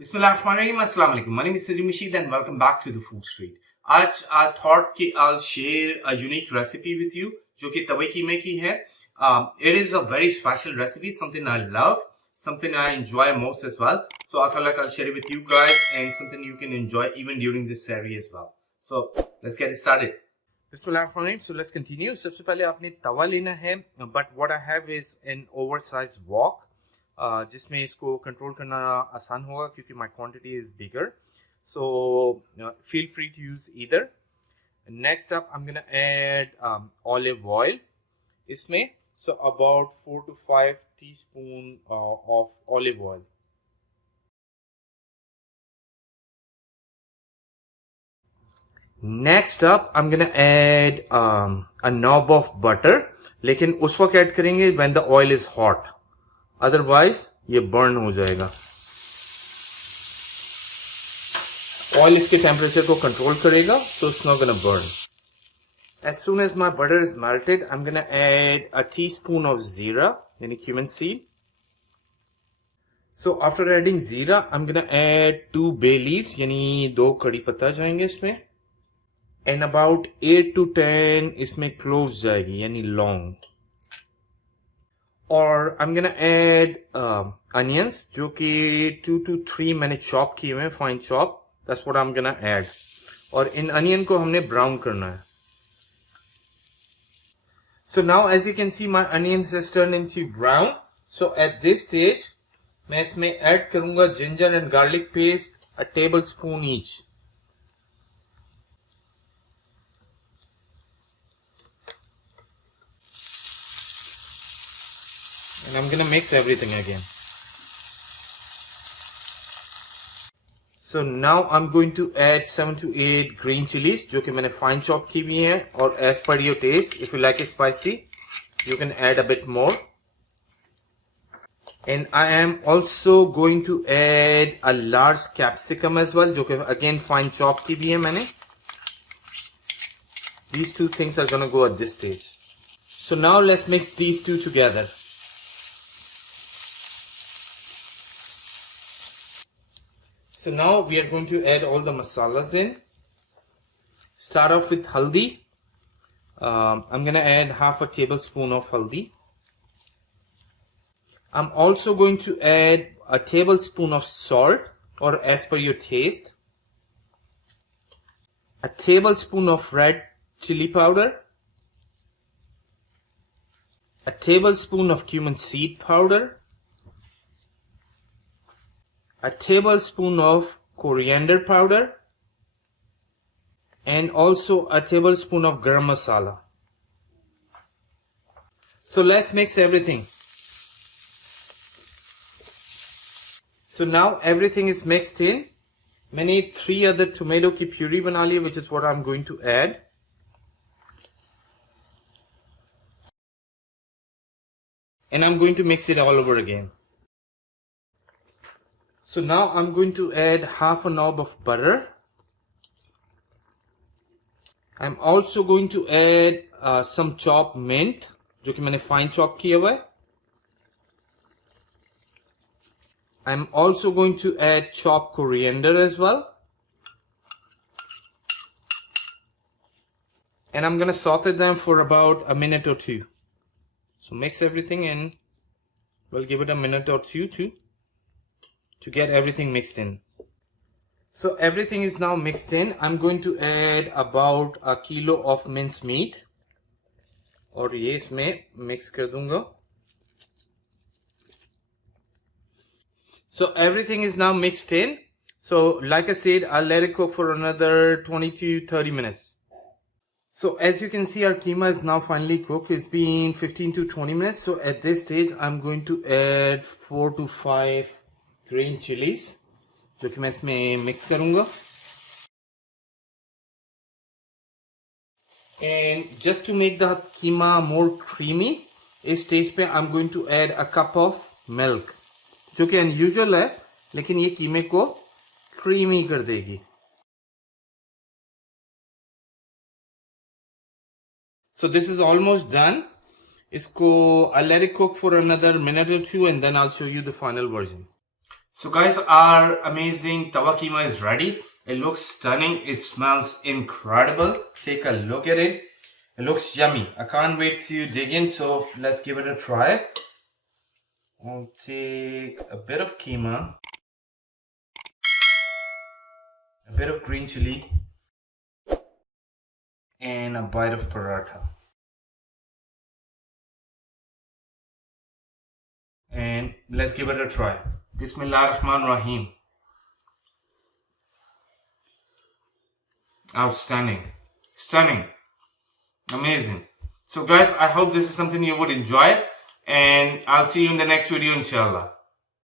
Bismillahirrahmanirrahim. Assalamu alaikum. My name is Sehri and welcome back to the food street. आज I thought कि I'll share a unique recipe with you जो कि तवे कीमे की है. It is a very special recipe, something I love, something I enjoy most as well. So I thought like I'll share it with you guys and something you can enjoy even during this Sehri as well. So let's get it started. Bismillahirrahmanirrahim. So let's continue. सबसे पहले आपने तवा लेना है, but what I have is an oversized wok. जिसमें इसको control करना आसान होगा क्योंकि my quantity is bigger so feel free to use either. Next up I am gonna add olive oil इसमें. सो अबाउट 4 to 5 teaspoon of olive oil. Next up I am gonna add a knob of butter, लेकिन उस वक्त add करेंगे when the oil is hot, otherwise ये burn हो जाएगा. ऑयल इसके टेम्परेचर को कंट्रोल करेगा, so it's not gonna burn. As soon as my butter is melted I am gonna add a teaspoon of jeera यानी cumin seed. So after adding jeera I am gonna add 2 bay leaves यानी 2 कड़ी पत्ता जाएंगे इसमें, and about 8 to 10 इसमें cloves जाएगी यानी लौंग. और I'm gonna add onions जो कि 2 to 3 मैंने चॉप किए हुए हैं, fine chop. That's what I'm gonna add. और इन अनियन को हमने ब्राउन करना है. So now as you can see my onions has turned into brown. So at this stage मैं इसमें ऐड करूंगा ginger and garlic paste, a tablespoon each. And I'm gonna mix everything again. So now I'm going to add 7 to 8 green chilies जो कि मैंने fine chop की हुई हैं, और as per your taste, if you like it spicy, you can add a bit more. And I am also going to add a large capsicum as well जो कि again fine chop की हुई है मैंने. These two things are gonna go at this stage. So now let's mix these two together. So now we are going to add all the masalas in. Start off with haldi. I'm going to add half a tablespoon of haldi. I'm also going to add a tablespoon of salt, or as per your taste. A tablespoon of red chili powder. A tablespoon of cumin seed powder. A tablespoon of coriander powder, and also a tablespoon of garam masala. So let's mix everything. So now everything is mixed in. मैंने 3 other tomato की puree बना ली, which is what I'm going to add. And I'm going to mix it all over again. So now I'm going to add half a knob of butter. I'm also going to add some chopped mint जो कि मैंने fine chop किया हुआ है. I'm also going to add chopped coriander as well. And I'm going to saute them for about a minute or 2. So mix everything in. We'll give it a minute or 2 to get everything mixed in. So everything is now mixed in. I'm going to add about a kilo of minced meat, और ये इसमें mix कर दूंगा. So everything is now mixed in. So like I said, I'll let it cook for another 20 to 30 minutes. So as you can see, our keema is now finally cooked. It's been 15 to 20 minutes. So at this stage, I'm going to add 4 to 5 green chilies जो कि मैं इसमें mix करूंगा. And just to make the keema more creamy, इस stage पे I'm going to add a cup of milk जो कि unusual है, लेकिन ये कीमे को creamy कर देगी. So this is almost done. इसको I'll let it cook for another minute or 2 and then I'll show you the final version. So guys, our amazing tawa keema is ready. It looks stunning. It smells incredible. Take a look at it. It looks yummy. I can't wait to dig in. So let's give it a try. I'll take a bit of keema, a bit of green chili, and a bite of paratha. And let's give it a try. Bismillah Rahman Rahim. Outstanding. Stunning. Amazing. So guys, I hope this is something you would enjoy, and I'll see you in the next video inshallah.